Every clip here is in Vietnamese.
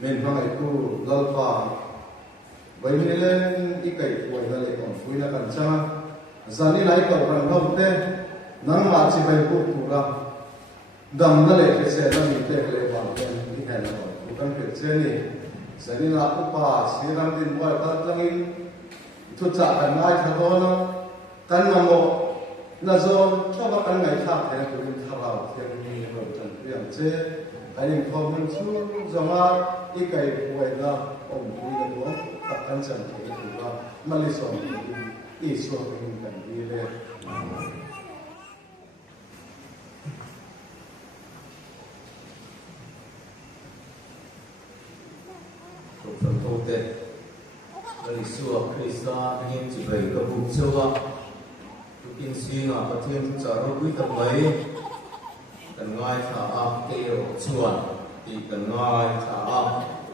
Mình vào ngày tu lal pha, vậy nên ikai tuai na lekon vui na kan changa zani lai ko kan hom te nang ma chi bai ku tu ra dam na le ke se na mi te le ba ke ni ka na ko kan ke che ni zani na ku pa si ram din wa ta tangin thu cha kan ngai tha do na kan ma mo na zo cho ba kan ngai tha ke na ku ni tha ba ke ni ro chan riang che anh không nên xuống dòng á cái cây quay ra ông vui là bố tập anh chẳng thể được ra mà lấy xong đi xuống hình cảnh đi lên thuộc phần thô tệ lấy xuống khi xa anh chỉ về các vùng châu á tôi kinh suy ngã có thêm trả ra quý tập mấy cần ngay thả âm kêu chuồn thì cần ngay thả âm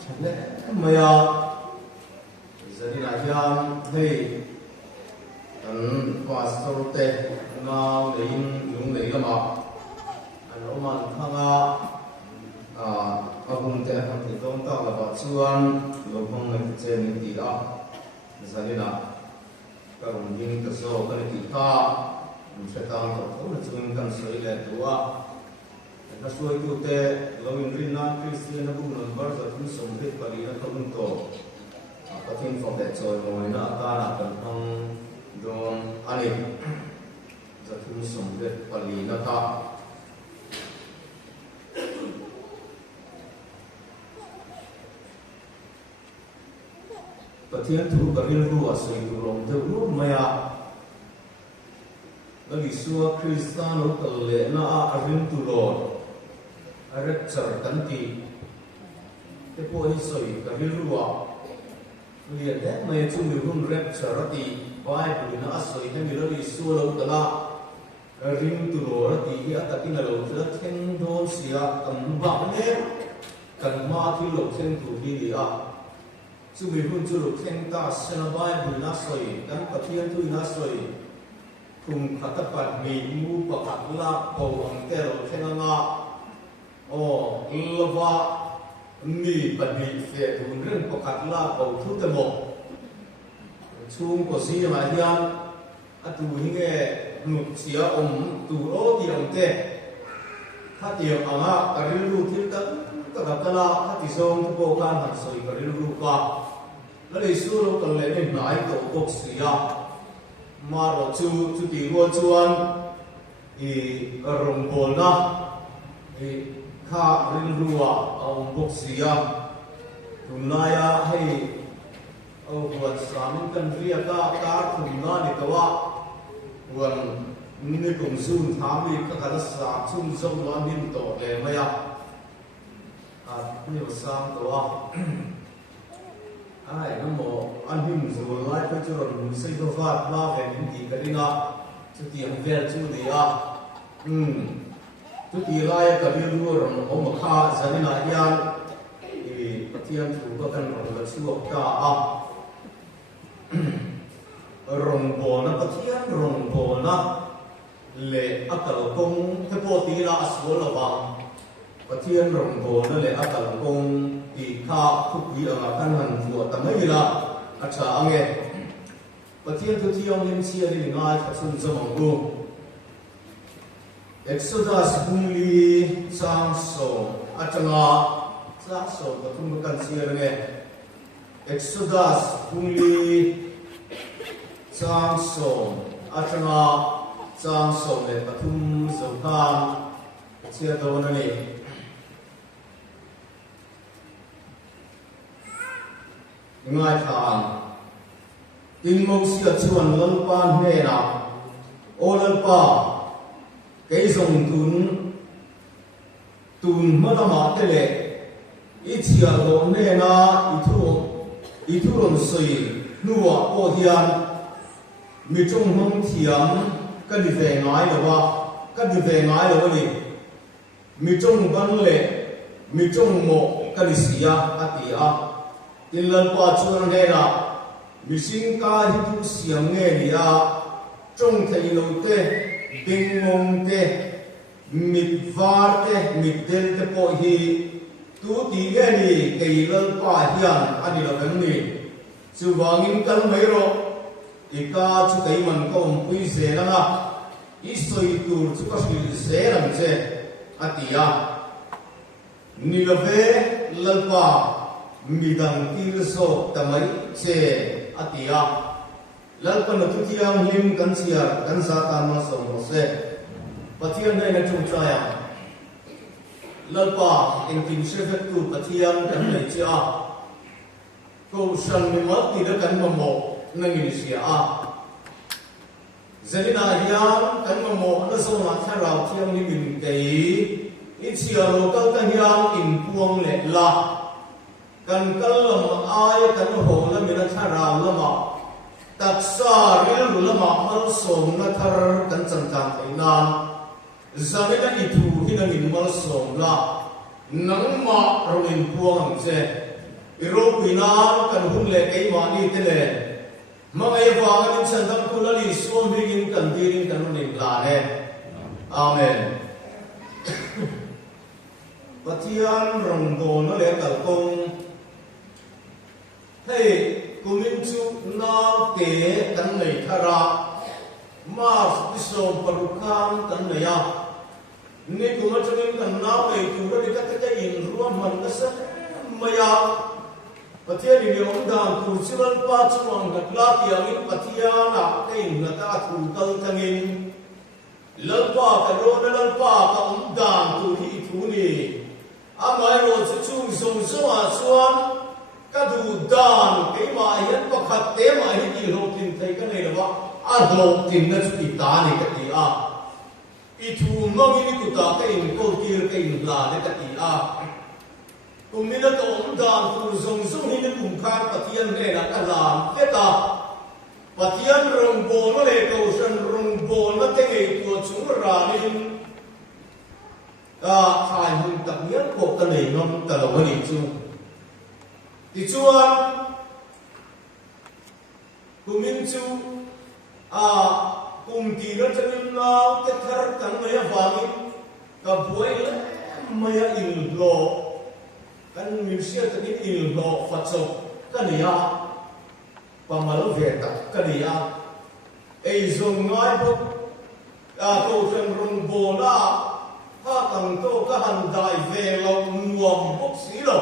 chẳng lẽ mày à giờ đi lại hiam thì cần qua sâu tệ ngao đến dùng lấy làm anh ông man thang các vùng tệ không thể tông tạo là bảo chuồn lúc không mình trên thì đó giờ đi lại các vùng những cái số cái này thì ta mình sẽ tăng tổng là chuồn cần sấy lên tua na suai tu te lawin rin na Christian na bung number za thun som te pali na thum to pathin from that joy moi na ta na kan hang dong ani za thun som te pali na ta pathian thu ka rin ru a sei tu long te ru maya lagi suwa Kristano kalle na a rin tu lor Arepchar kanti te po hi soi ka rilua lian de mai chu mi hun repchar ati Bible na asoi te mi ri su lo tala ring tu lo ati hi atakin lo tla theng don sia kam ba ne kan ma thi lo theng tu hi li a chu mi hun chu lo theng ta sena Bible na soi kan pathian tu na soi khum khata pat mi mu pa khat la po ang te lo theng nga lova mi bani fe thun ren ko khatla ko thu te mo chung ko si ma hian atu hinge nu sia tu o ti ang te khati anga karilu thil ta ka kala khati song ko kan han soi karilu ka la le su ro kal le ni nai ko kok sia ma ro chu ti ro chuan i rong bol na i kha rin ruwa ông bốc sia tunaya hay buat samin kan ria ka tunna ni kawa wan ni kong sun thami ka kala sa chum zong lan hin to le maya ni sam to ai no mo an him zo lai ka chu ron sei do va la ve ni ti ka ringa chu ti ang vel chu dia tu ti lai ka ri lu ron o ma kha zanina hian i pathian thu ka kan ron la chu ka ron bo na pathian ron bo na le akal kong te po ti la aswal la ba pathian ron bo na le akal kong ti kha khu pi anga kan han fu ta mai la acha ange pathian thu ti ong lim sia ri ngai ka chun zamang ku Exodus bungli sang so atanga sang so pathum kan sia nge Exodus bungli sang so atanga sang so le pathum so kan sia do na ni ngai thang in mong sia chuan lal pan he na o lal pa cái dòng tun mà nó thế lệ ít chia đồ này na ít thu ron soi nua ô hiền mi trung hông thiam cái đi về nói là gì mi trung văn lệ mi trung mộ cái đi xia ati a in lần qua chuan này là mi sinh ca hi tu siam nghe đi a trung thầy lâu te Bing mong te mit var te mit del te po hi tu ti ge ni kei lal pa hian ani lo kan ni chu wangin kal mai ro ika chu kai man ko pui se langa isoi tur chu ka sil se ram che atia nilave lalpa midang tir so tamai che atia lalpa na tutiam him kan sia kan sa ta ma so mo se pathian nei na chu chaya lalpa in kin shevet tu pathian kan nei cha ko san mi ma ti da kan mo nangin sia a zanina hiam kan mo na so na tharau thiam ni min kai ichia ro kal ka hiam in puang le la kan kalam ai kan ho la mi na tharau la ma taksa ril la ma mal som na thar kan chan kan na zanina i thu hinangin mal som la nang ma rawin puang che iro kuinan kan hun le kai ma ni te le mangai wa kan san dam tu la li som ringin kan dirin kan ning la ne amen patian rong do na le kal kong hey kumin chu na te kan nei thara ma so parukam kan nei ya ni kuma chungin kan na mai tu ra de ka in ruam man ka sa maya pathian ni ong dan tu silan pa chuang gat la tiang in pathiana kai na ta thu kal tangin lalpa ka ro na lalpa ka ong dan tu hi thu ni amai ro chu chung song so a chuan ka du dan kai ma hian pakhat te ma hi ki ro tin thai ka nei lawa a do tin na chu ki ta ni ka ti a i thu ngong ni ku ta kai in ko tir kai in la ne ka ti a kumina ka om dan tu zong zong hi ni kum khan pathian ne na ka lam ke ta pathian rong bo na le ko san rong bo na te ngai tu chung ra ni ka khai hun tak nian ko ka nei nom ta lo ni chu ti chuan kumin chu kum ti ra chanin na te thar kan mai awangin ka buai le mai a il lo kan musia tadi ilho fatso kania pamal veta kania ei zong ngai bo ko chen rung bola ha tang to ka han dai ve lo nuam bok si lo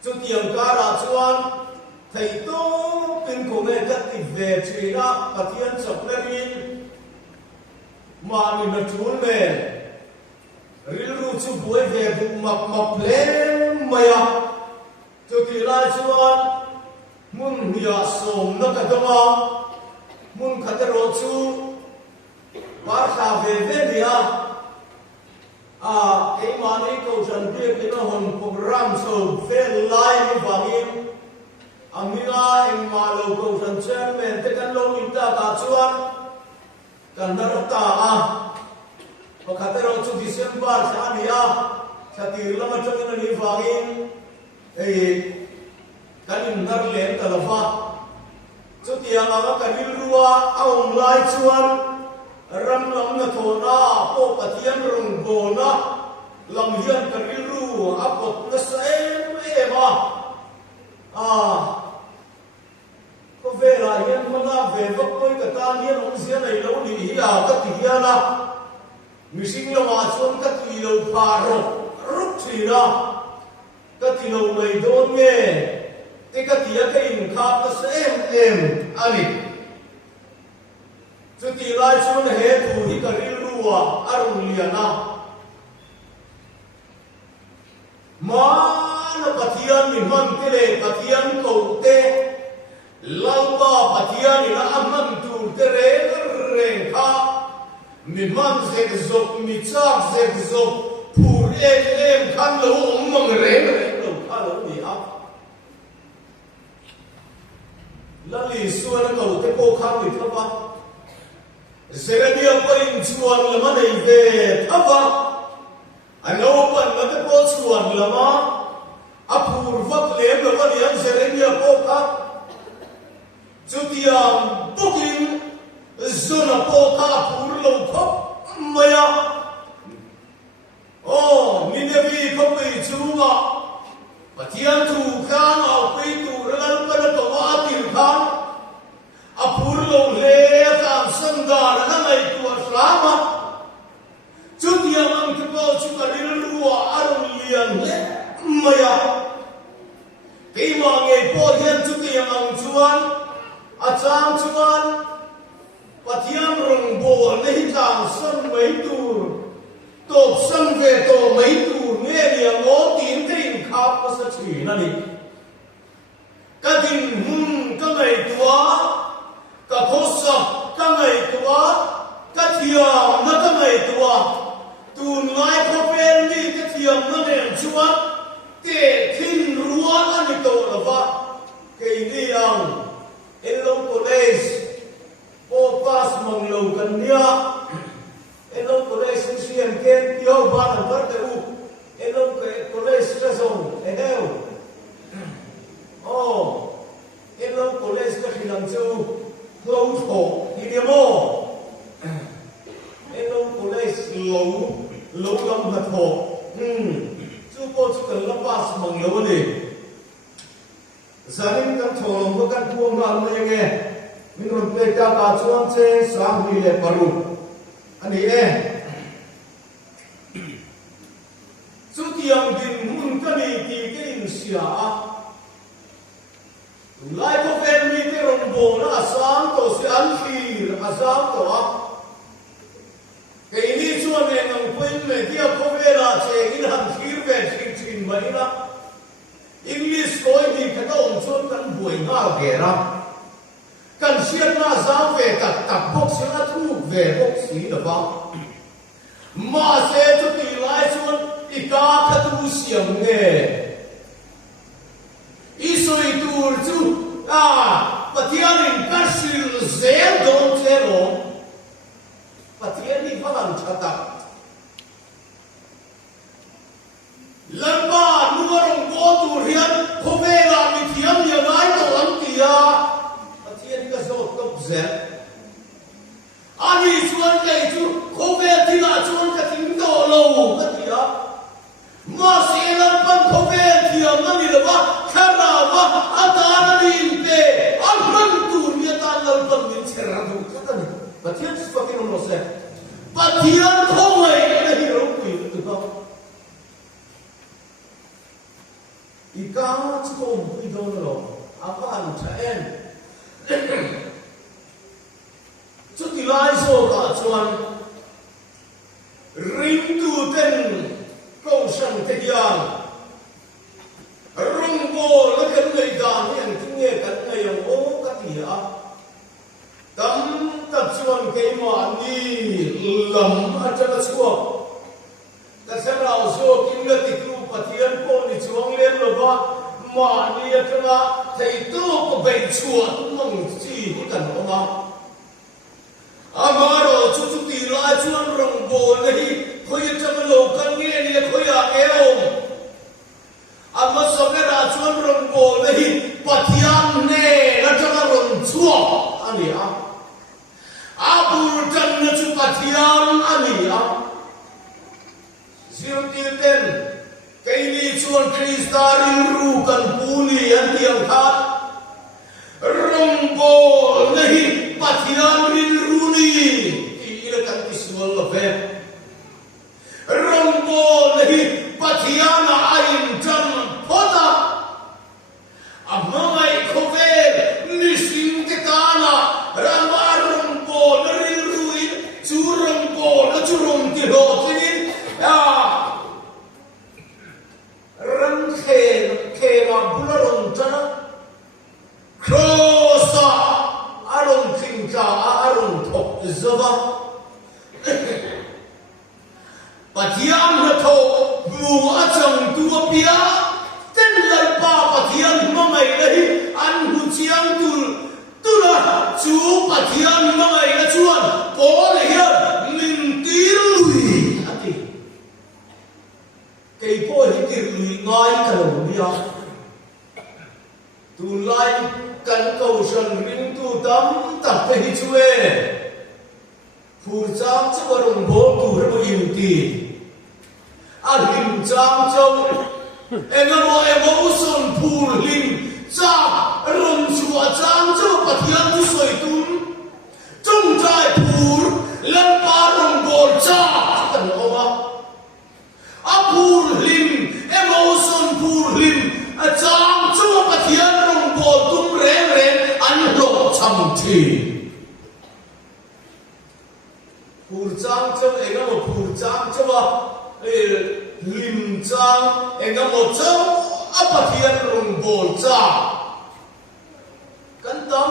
chu tiang ka ra chuan thei to pin ko ne ka ti ve chira pathian chok na rin ma ni na chun me ril ru chu buai ve du map ple maya chu ti lai chuan mun ya som na ka dama mun khatero chu par kha ve dia ei ma ni ko chan pe ke na hon program so fe lai ni bangin amina em ma lo ko chan chen men te kan lo in ta ka chuan kan na ta pakhatero chu December sa ania sa tirla ma changin ni wangin kanin nar len talafa chu tiang anga kanil ruwa aung lai chuan ram lam na thona po pathian rung bona lam hian kanil ru apot na sa ema ko vela hian mana ve vak koi ka ta hian ong sia nei lo ni hi ka ti hiana mising lo ma chuan ka ti lo paro ruk thira ka ti lo mai don nge te ka ti ka in kha ka em ani chu ti lai chuan he thu hi ka ril ruwa arun liana ma na pathian ni man te le pathian ko te lalpa pathian ni na amman tu te re kha mi man zek zok mi chak zek zok phur em khan lo mang reng lo kha lo ni a lali suan ko te ko kha ni thapa zerania parin chuan lama nei ve thapa ano pan na te ko chuan lama a phur vak lem lo ni an zerania ko kha chutiam bukin zona po ka phur lo khop maya ni ne vi khop ei chunga pathian tu khan au pei tu ral pa na to wa tir khan da na ngai tu sama chút yang ang tipo chu ka rin ruwa arong lian le maya ke ma nge po hian chu yang ang chuan a chang chuan pathian rong bol nei tang san mai tur top san ve to mai tur nge nia ngo tin tein khap pa sa chi na ni ka din ka ngai tua ka khosa ka ngai tua ka thiam na ka ngai tua tun ngai ko pen ni ka thiam na nen chuan ke thin ruan ani to lova ke ni ang elong college o pas mong lo kan nia elong college sian ken yo ba na bar te u elong college ka song eheu oh elong college ka khilang chu lo tho ni de mo elong college lo lam ha tho chu po chu kan la pas mong lo ni zanin kan thong ko kan puang ma le nge min ron pe ka ka chuang che sang hui le paru ani chu tiang din mun ka ni ti ke in sia lai ko fen ni te ron bo na asam to si an khir asam to a ke ni chuan ne ngam poin me dia ko ve la che in han khir ve chin mai na English ko ni ka dong chuan kan buai nga ge ra kan sian na za ve tak bok si na thu ve bok si da ba ma se chu ti lai chuan I ka tha tu siam nge isoi tur chu pathian in kasil zel don chero pathian ni phalan thata lamba nuarong ko tur hian khomela mi thiam ya ngai to an tia pathian ka zo top zel ani chuan kai chu khovel thina chuan ka ting to lo ka tia ma se lan pan khovel thiam na ni lawa khana wa atana nin pe an man tur mi ta lan pan min chera du ka ni pathian fucking no se pathian khomai na hi ro kui tu ba ika chu kui do lo akan chaen chu ti lai so ka chuan ring tu ten câu sanh thế gian rung bo la kan ngai dan yang tinge kan ngai yang o ka tia tam tập chuan ke ma ni lam a cha ka chuo ka sa rao so kin ga ti ku pathian ko ni chuang len lo ba ma ni a cha thei tu ko bei chuo mong chi ni kan o ma amaro chu chu ti la chuan rung bo nei khoi cham lo kan ni ni khoi a eom amma sobera chuan ron bo nei pathian ne la chama ron chuo ani a abur tan na chu pathian ani a zero ten kai ni chuan kristarin ru kan puni an tiang kha ron bo nei pathian rin ru ni ila kan iswal la fe Rombo nahi pathiana ain jam pota amai khovel nisim ke kana rama rombo narin rui chu rombo na chu rom ki ho tin ran khe ma bularon chana krosa aron thingka aron thok zava pathian na tho bu a chang tu pia ten lai pa pathian ma mai lai an hu chiang tu la chu pathian ma mai la chuan ko le hian min tir lui ati kei po hi tir lui ngai ka lo bia tu lai kan ko san ring tu tam tak pe hi chue phur chang chu rong bo tu ra bo yin ti lim chang chong emo uson phur lim cha ron chua chang chu pathian tu soi tum chung chai pur lan parong bol cha kan oma a pur lim emotion pur lim a chang chu pathian rong bol tum rem rem an lo cham thi pur chang chu enga mo pur chang chu wa lim chang enga mo chang a pathian rong bol cha kan tam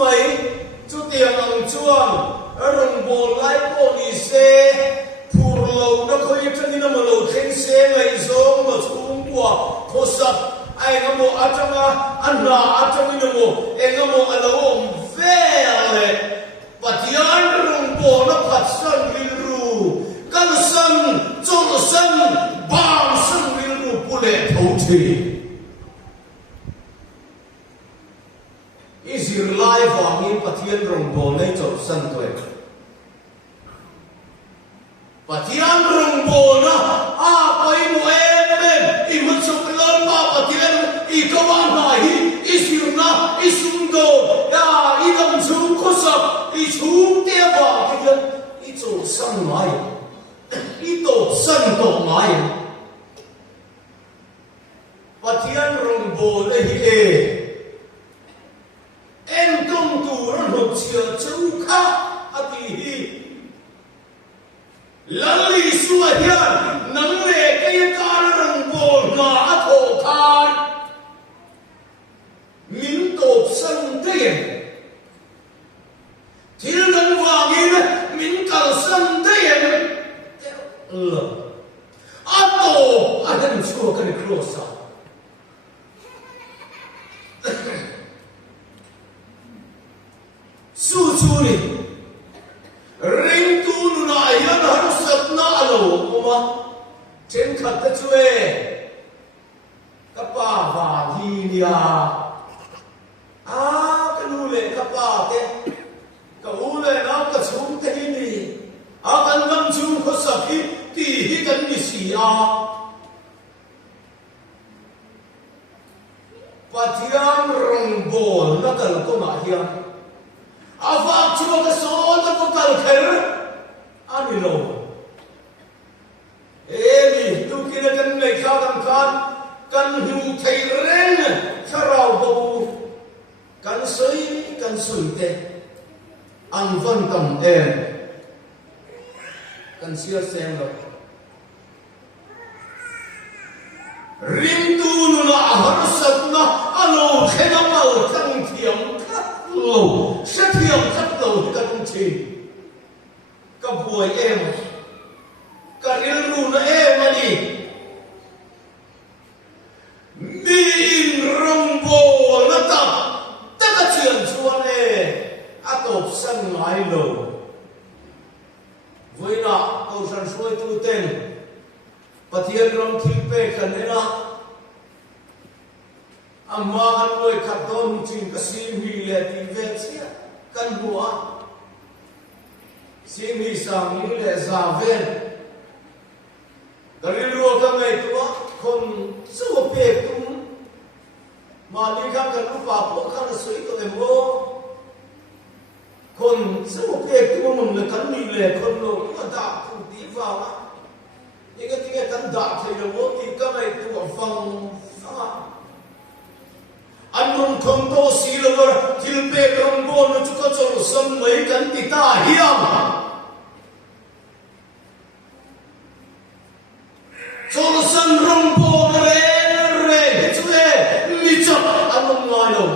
mai chu tiang ang chuan rong bol lai ko ni se pur lo na khoi chani na mo lo khen se ngai zong ma chung kwa khosap ai nga mo atanga anna atami na mo enga mo alawom vele patian rong bol na patsan rilru kan san chong san bang san rilru pule thau thi is your life on in pathian rong bol nei chau san toi pathian rong bol na a pai mo em i mun so kalon ba pathian i kawa na hi is your na isum do ya i dam chu ko sa i chu te ba pathian i chau san mai i to san to mai pathian rong bol hi em công tu ron hộp chia châu khá ati hi lali suwa hian nang le kai ka rong bol na atho khan min top san te thil dan wangin min kal san te ato adan chua kan close Sucuri ring tu na yan har satna alo kuma chen khat ta chue kapa va hi nia a kanu le kapa te ka u le na ka chum te ni a kan gam chum kho sa hi ti hi kan ni si a patian rong bol na kal ko ma hian avak chua ka son ta ko kal kher ani lo mi tu kina kan nei kha kan hu thei ren kharau bo kan soi te an van tam em kan sia sem lo rim tu nu na har sat na alo khena mal kan thiam lo sẽ thiam khắp đầu các công trình các buổi em các riêng ru nó em mà đi min rong bồ nó tập tất cả chuyện chuan nè a top sân ngái lầu với nọ câu sản xuất tu tên pathian rong thil pe kan ena amma kan noi khaton chin kasim hi le ti ve chia kan bua sim hi sang hi le za ven galil ro ka ngai tua kon su pe tum ma ni ka kan lu pa po kan sui to le mo kon su pe tum mun le kan ni le kon lo ma da tu ti va ma ni ka ti kan da thai le mo ti ka ngai tu fang sama anung khom to silver thil pe rong bon chu ka chol sam mai kan ti ta hiam chol san rong bon re chu le mi chap anung ngai lo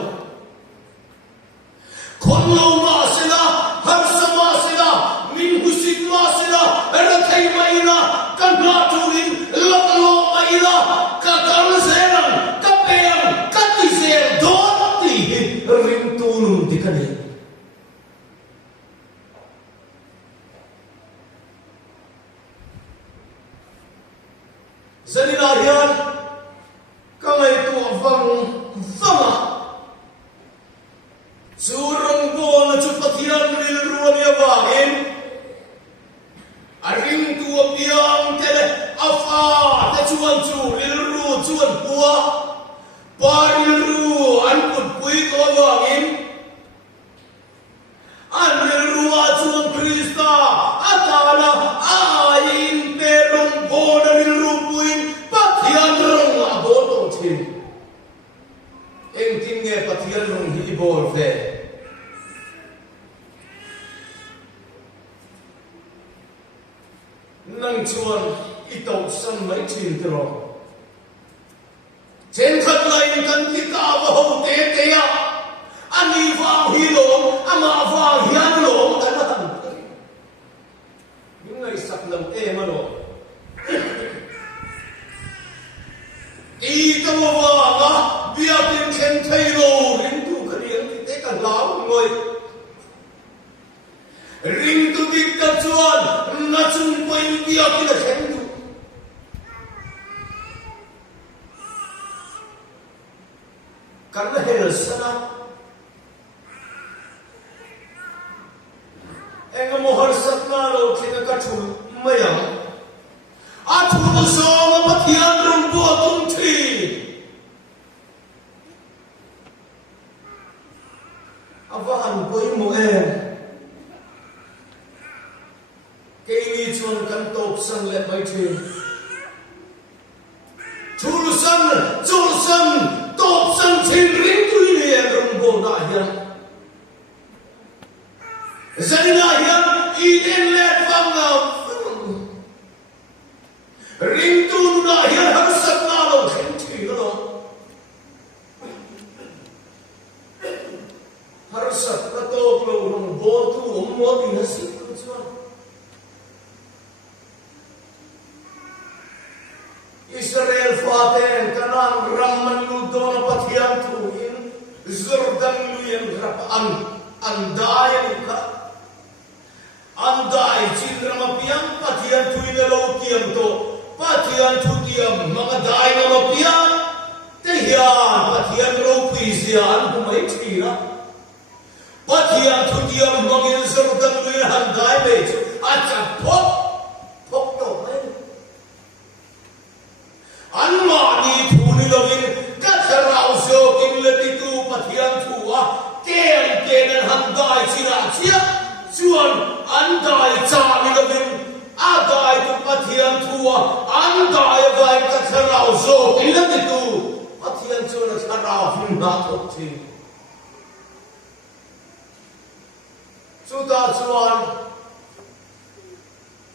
khon lo ma sila har sama sila min husit ma sila era thai mai na kan na tu in lo lo mai na ka kan seran ka pe ka ti se do ti ring tu nu ti ka ne zanina hian ka ngai tu vang vanga surong bon chu pathian ril ruan ya wangin aring tu piang tele afa ta chuan chu ril ru chuan bua paril ru an put pui ko wangin an ril ruan chuan i to san mai chin tro chen khat lai kan ti ka wa ho te te ya ani wa hi lo ama wa hian lo kan han những ngày sập lòng em mà lo đi tâm vào đó bia tiền khen thay lô ring tu cái điện thì thế cả lão người ring tu đi tập chuan nó chung quanh bia cái là khen tu cái là hết sana em mau harus sakna lo kita kacul mayang atu so ma thian rum bo tum thi avan boi mo em ke ni chuan kan top san le bai thi chul san top san thin ring tu ni rum bo da hian zanina hian iden le vang na ring tu na hian har sat na lo khen thi lo har sat na to lo rong bo tu mo ti na si tu chuan Israel faten kanan ramman lu don pathian tu in Jordan lu yen rap andai ka andai chindra piang pathian tu in lo kiam to pathian tu kiam mga dai na piang te hian pathian ro puisian bu mai thira pathian tu kiam mangin Jordan lu handai be acha phok to mai anma ni thu ni lovin ka tharau so king le ti tu pathian thu a ken ken han dai chira chia chuan an dai cha ni lovin a dai tu pathian thu a an dai vai ka tharau so king le ti tu pathian chuan tharau hin na thok chi chu ta chuan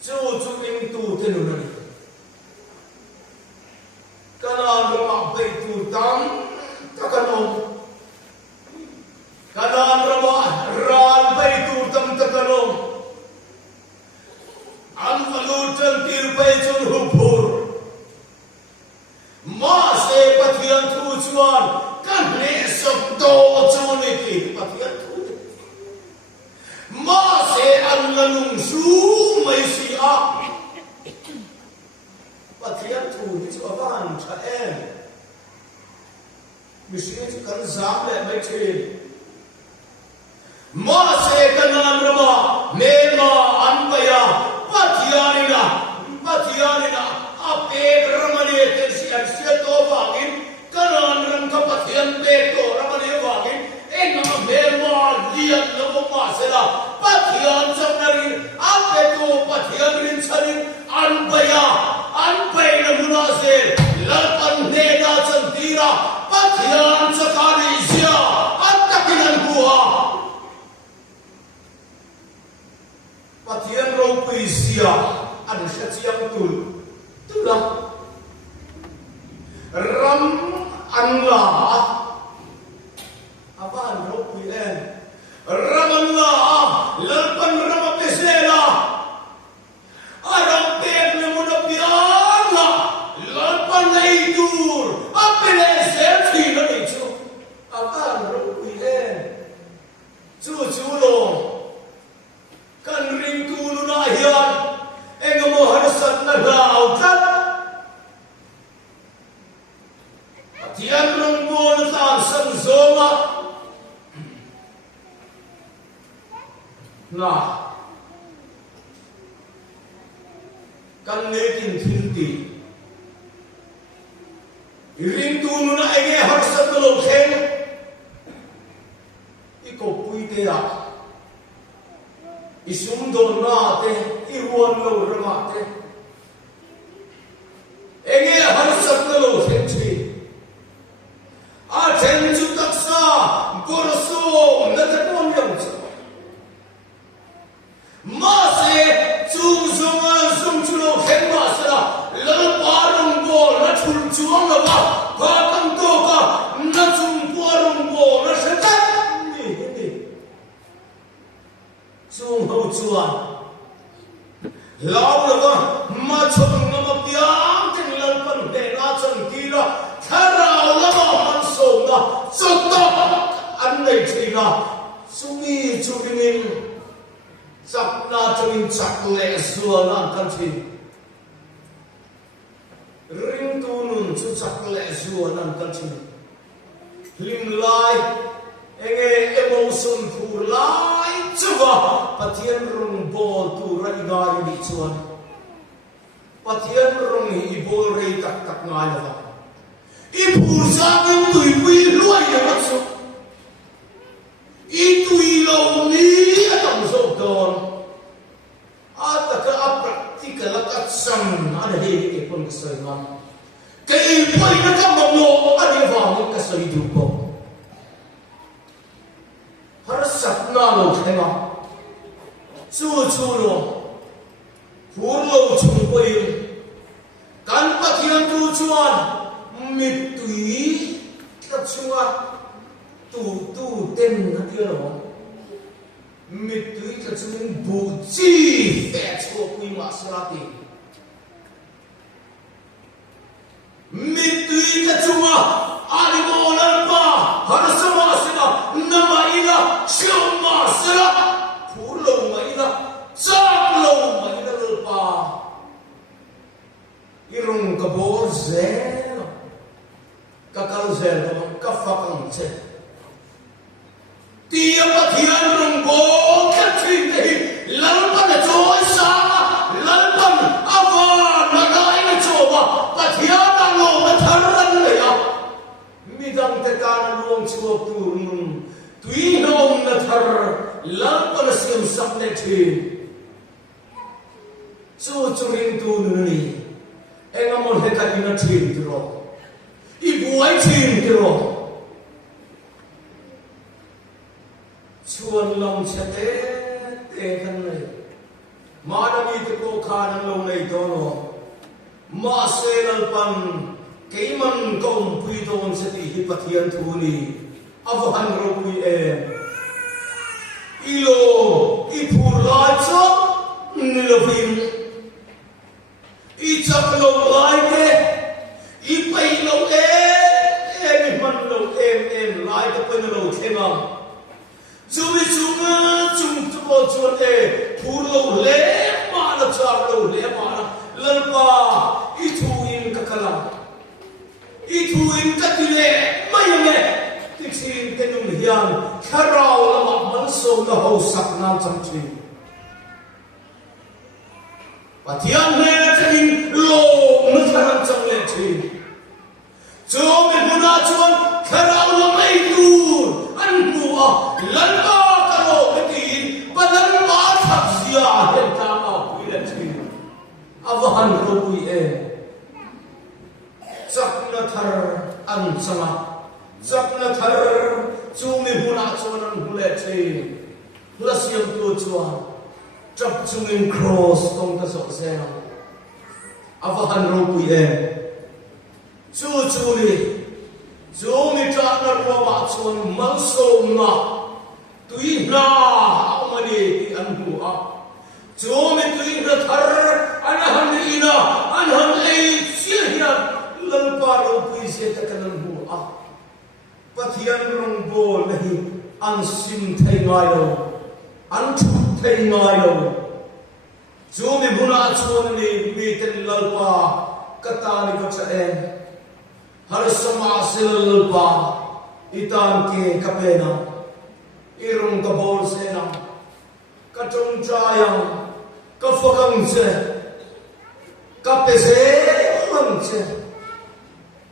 chu ing tu te nu na kanan rama baitu tam takanom kanan rama ran baitu tam takanom an valutan tir baitul hupur ma se pathian tu chuan kan ne sok to chuni ki pathian tu ma se an lanung su mai si a pathian thu ni chu avan tha em mishri chu kan zam le mai the ma se kanan rama me ma an baya pathianina ape ramane te si an se to wangin kanan ram ka pathian pe to ramane wangin enga me ma lian lo ma se la pathian samnari ape to pathian rin sarin an baya an pai na munase lalpan ne na chantira pathian sakani sia attakinan buha pathian ro puisia an shachiam tula ram anla avan ro puien ram anla lalpan ram pesela aram pek ne munapiana lalpan nei dur apele selfie na ni chu avan ro puien chu lo kan ring tu nu na hian engamo har sat na lau kat atian rong bol tan san zoma na kan ne tin thilti ring tu nu na enge har sat lo khen iko puite ya isum don na te iruan lo rama te enge har sat lo khen chi a chen chu taksa gorso na te pon yam chu ma se chung zong chu lo khen chuan lau la ba ma chong na ma piang ten lan pan pe na chan ki la tharau la ba man so na chota an nei thina sumi chumin chak na chumin chak le suan an kan thi ring tu nun chu chak le suan an kan thi lim lai enge emotion phur lai chuwa pathian rung bol tu rai ngai ni chuan pathian rung hi bol rei tak tak ngai la i phur sa ngin tui pui luai ya ma chu i tui lo ni atam so don ataka practical ka sam ana he ke pon sai ma ke pai na ka mo ani va mo ka sai du ko har sat na lo thema chu chu lo phur lo chung pui kan pathian tu chuan mi tui ka chunga tu ten na kia lo mi tui ka chung bu chi fe cho pui ma sarati mi tui ka chunga ali mo lan pa har sama sina na ma ina shom ma sira phur lo ma ina cha lo ma ina lo pa irung ka bo ze kakal zel ka fakang che tia pathian rung bo ka thin hi lalpan na choi sa lalpan ava na dai na choba pathian na lo na tharan le ya midang te ka na luang chuop tu rung tui nom na thar lalpan siam sak le thi chu churin tu ni engamon he ka ina thin tu ro i buai thin tu ro chuan long chate te kan nei ma da mi te ko kha nang lo nei to no ma se lal pan keiman kom pui don se ti hi pathian thu ni avhan ro pui e ilo i phur lai cho ni lo vim i chak lo lai ke i pai lo e ni man lo em lai ke pai lo thema Zumi zunga zum tuo chuan e phur lo le ma la chak lo le ma la lalpa i thu in ka kala i thu in ka ti le mai me ti sin te nung hian kharau la ma man so na ho sak nam cham chi pathian me na chin lo na tharam cham le chi zo me huna chuan kharau la mai tu an bu a lan ba ka lo ti badan ma thak sia hen ta ma pui la chi avahan ro pui e sakna thar an sama sakna thar chu mi huna chuan an hule chi la siam tu chuan chap chung in cross tong ta so se na avahan ro pui e chu ni Zomi chana roba chuan mang so na tui na amani ti anhu a zomi tui na thar anahan ina anhan ei sihya lalpa ro pui se ta kanan hu a pathian rong bo nahi an sim thai ngai lo an thu thai ngai lo zomi buna chuan ni mi ten lalpa kata ni ko cha en har sama sil pa itan ke kapena irung ka bol sena ka chung chayang ka fakang se ka pese man se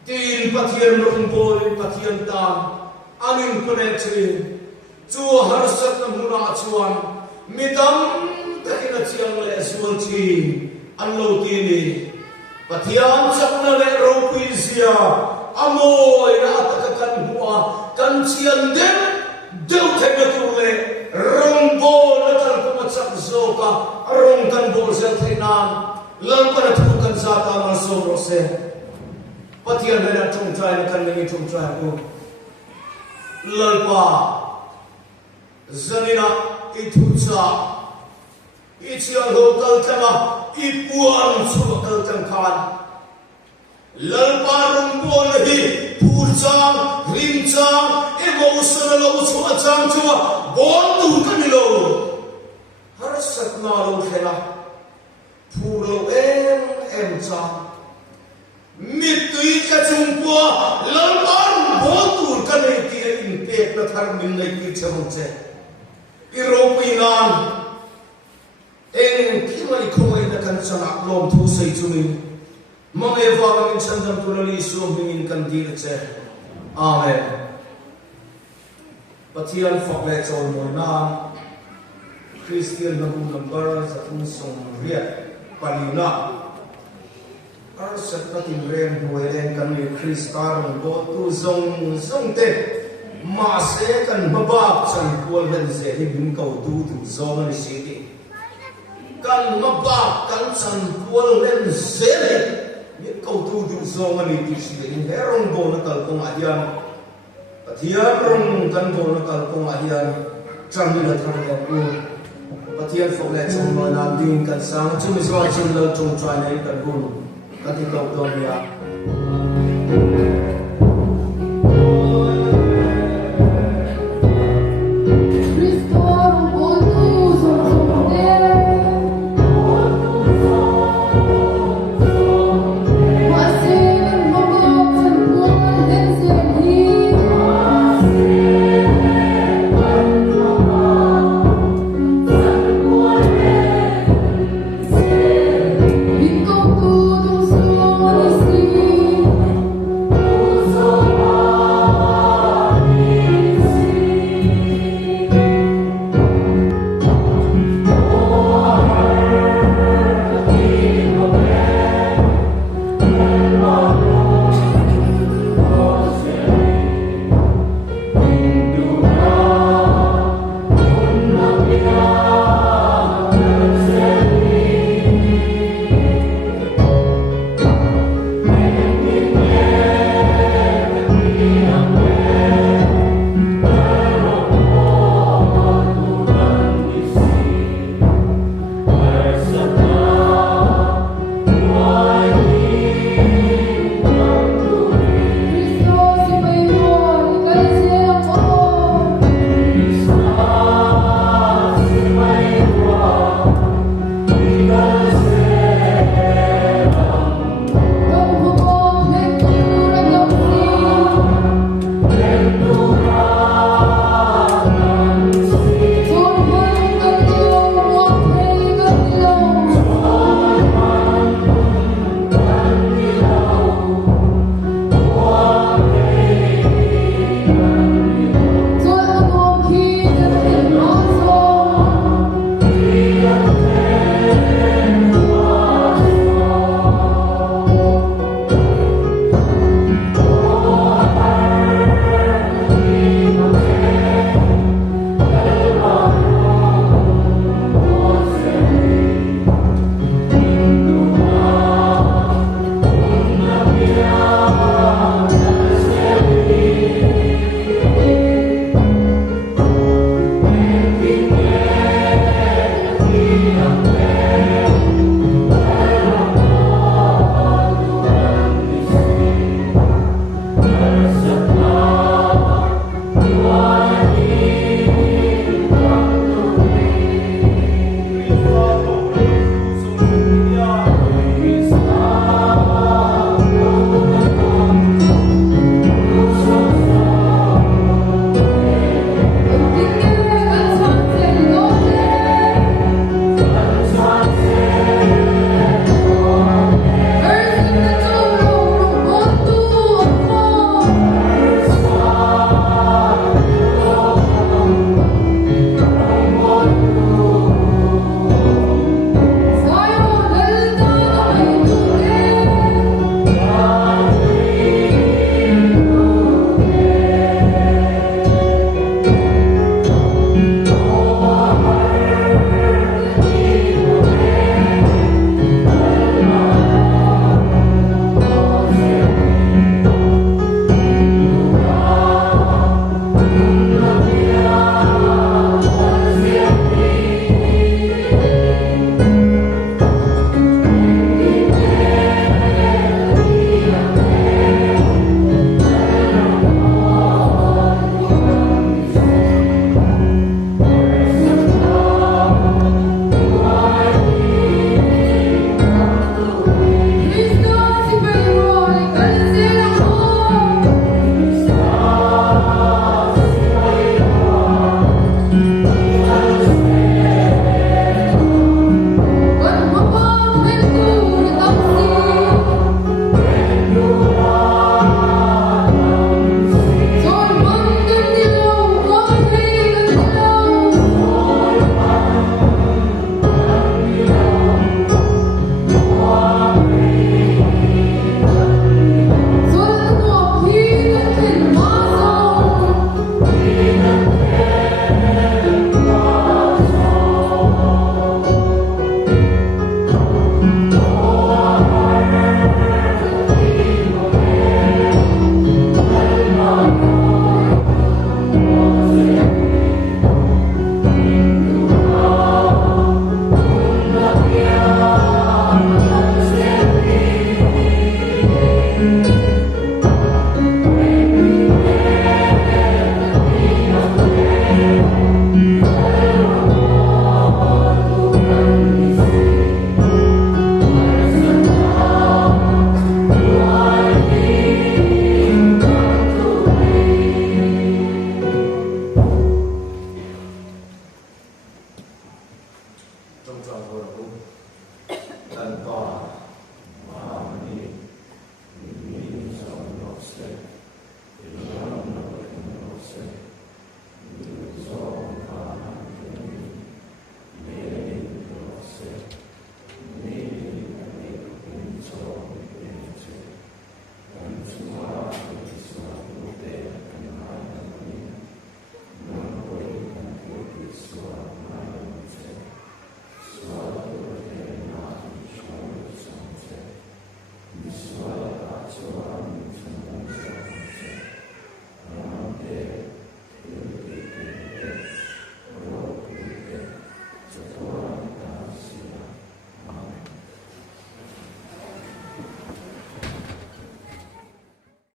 tin pathian rung bol pathian tan anin kone chi chu har sat na muna chuan midam takina chiang le sual chi an lo ti ni pathian sakna le ro pui sia amoi na takakan hua kan chian den deu thena tu le rong bo na tan ko sak zoka rong kan bo sel thena lang pa na thu kan sa ta ma so ro se pathian le na chung trai na kan ni chung trai ko lalpa zanina ithucha 我 lalpa 们 pathian 的 rung bol pathian tan anin kone chi chu har sat na muna chuan midam takina chiang le sual chi an lo ti ni pathian sakna le ro pui sia amoi na takakan hua kan chian den deu thena tu le rong bo na tan ko sak zoka rong kan bo sel thena lang pa na thu kan sa ta ma so ro se pathian le na chung trai na kan ni chung trai ko lalpa i chiang ho kal chama i puan chu kal chang khan lalpa rum bon hi phur chang rim chang emotion lo chu chang chu bon tu kan lo har sat na lo khela phur lo em chang mit tui ka chung po lalpa rum bon tu kan nei ti in pe na thar min nei ki chang che i ro pinan eng khi mai khoi na kan chang lom thu sei chu min mong e va min chan dam tu li sum min kan di che amen pathian phok le chol mo na Christian namu number sa thun song ria palina ar sat na tin rem huai len kan ni kristar bo tu zong te ma se kan babak chan pol ben se hi bin kau tu zong ni si ti kan babak kan chan pol len se le ni kau tu zong ni ti si le in herong bo na kal kong adian pathian rong kan bo na kal kong adian cham ni la thang ka ku pathian phok le chong no na ding kan sang chu mi so chin lo chong trai nei kan gun kan ti kau do ya Because trong trò hồ là cũng tần tỏ